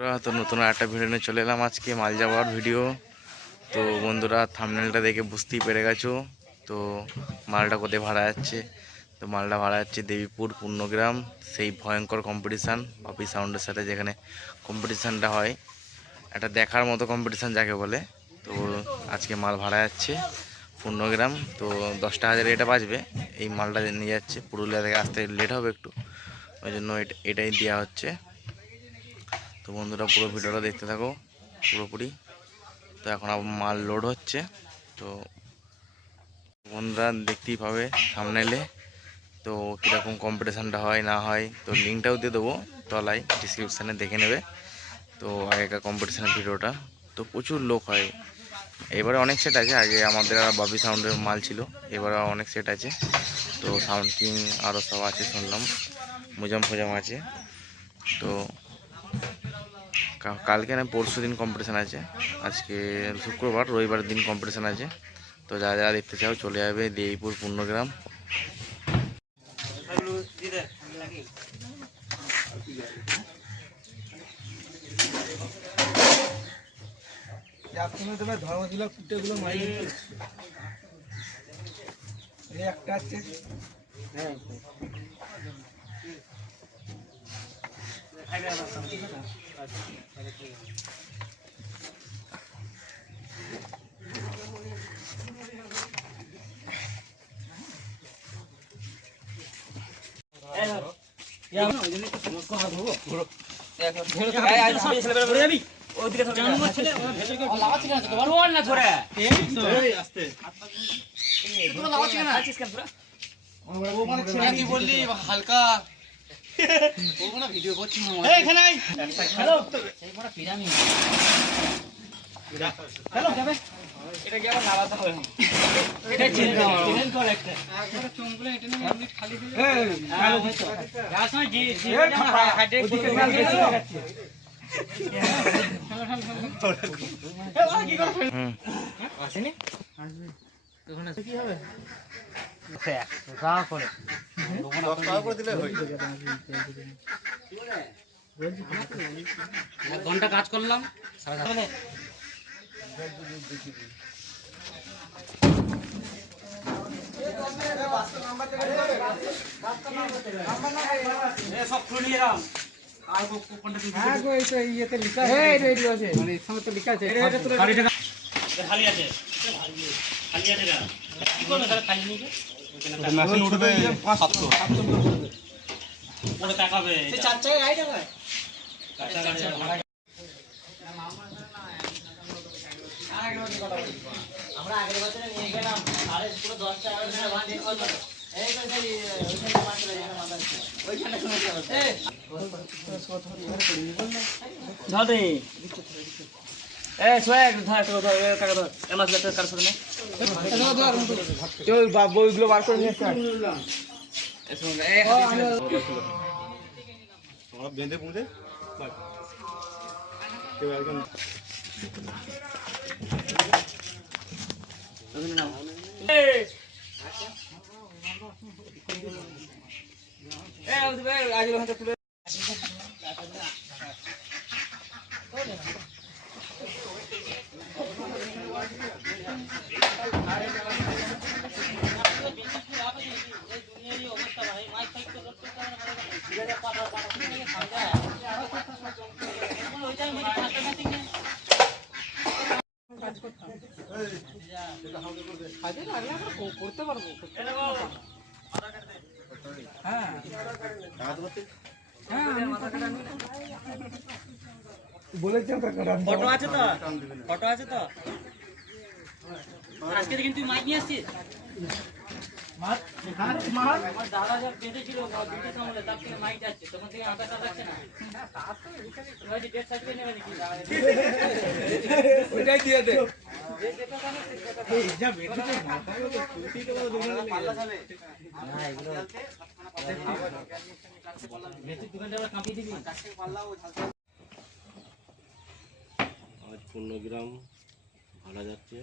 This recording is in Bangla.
তো নতুন একটা ভিডিও নিয়ে চলে এলাম আজকে মাল যাওয়ার ভিডিও। তো বন্ধুরা থাম্বনেলটা দেখে বুঝতেই পেরে গেছো। তো মালটা কোথায় ভাড়া যাচ্ছে, তো মালটা ভাড়া যাচ্ছে দেবীপুর পূর্ণগ্রাম, সেই ভয়ঙ্কর কম্পিটিশান বাপি সাউন্ডের সাথে, যেখানে কম্পিটিশানটা হয় একটা দেখার মতো কম্পিটিশান যাকে বলে। তো আজকে মাল ভাড়া যাচ্ছে পূর্ণগ্রাম। তো 10টা এটা বাজবে, এই মালটা নিয়ে যাচ্ছে পুরুলিয়া থেকে, আসতে লেট হবে একটু, ওই জন্য এটাই দেওয়া হচ্ছে। তো বন্ধুরা পুরো ভিডিওটা দেখতে থাকো পুরোপুরি। তো এখন আবার মাল লোড হচ্ছে, তো বন্ধুরা দেখতেই পাবে থাম্বনেলে। তো কীরকম কম্পিটিশানটা হয় না হয়, তো লিঙ্কটাও দিয়ে দেবো তলায় ডিসক্রিপশানে, দেখে নেবে। তো আগেকার কম্পিটিশানের ভিডিওটা, তো প্রচুর লোক হয়। এবারে অনেক সেট আছে, আগে আমাদের বাপি সাউন্ডের মাল ছিল, এবারে অনেক সেট আছে। তো সাউন্ড কিং আরও সব আছে শুনলাম, মুজাম ফুজাম আছে। তো কালকে না পরশু দিন কম্পিটিশান আছে, আজকে শুক্রবার, রবিবার দিন কম্পিটিশান আছে। তো যারা যারা দেখতে চাও চলে যাবে দেবীপুর পূর্ণগ্রাম। ধর্ম ছিল কুটেগুলো মারি একটা আছে। হ্যাঁ হালকা ভিডিও করছি এটা কি আবার নাড়াতে হবে, এটা চিন্তা করে একটা একবারে চুমগুলো এটা না মিনিট খালি দিলে এই যার সময় জি হাইডে ওদিকে মাল বেশি লাগাচ্ছে। এ ওরা কি করে আসেনি, আসবে তখন কি হবে 100 টাকা করে 10 টাকা করে দিলে হয়ে যাবে। এক ঘন্টা কাজ করলাম সারা সব খুলে নিয়ে এলাম। ইয়েতে লিখা আছে, মানে এর সময় তো লিখা আছে খালি আছে, খালি আছে না কি করবে তাহলে খালি নিয়ে মেশিন উঠবে 700 পরে টাকাবে এই চার চাকা গাড়ি টাকা চার চাকা গাড়ি আমরা আগের বছরে নিয়ে গেলাম আরে পুরো 10 টাকা করে ভাড়া দিয়ে কত এই তো সেই ওইখানে মাত্র ওইখানে শুনে যাবে এই ধরে এই সোয়াগ ধর তো ধর টাকা ধর এমাস টাকা কার সাথে নে ধর চল বাবু ওইগুলো বার করে নিয়ে আসছে এসো এই আমরা বেঁধে পুঁতে বাস কেউ একজন করতে পারবো বলেছেন ফটো আছে তো, ফটো আছে তো আজকে কিন্তু মাইক নিয়ে আসছিস আমার দাদা যা বেঁধেছিল দুটো সামলে তার থেকে মাইক যাচ্ছে, তখন থেকে আকাশটা যাচ্ছে না ডেট সার্টিফিকেট নেবে নাকি ওইটাই দিয়ে দে আজ পূর্ণগ্রাম ভাড়া যাচ্ছে।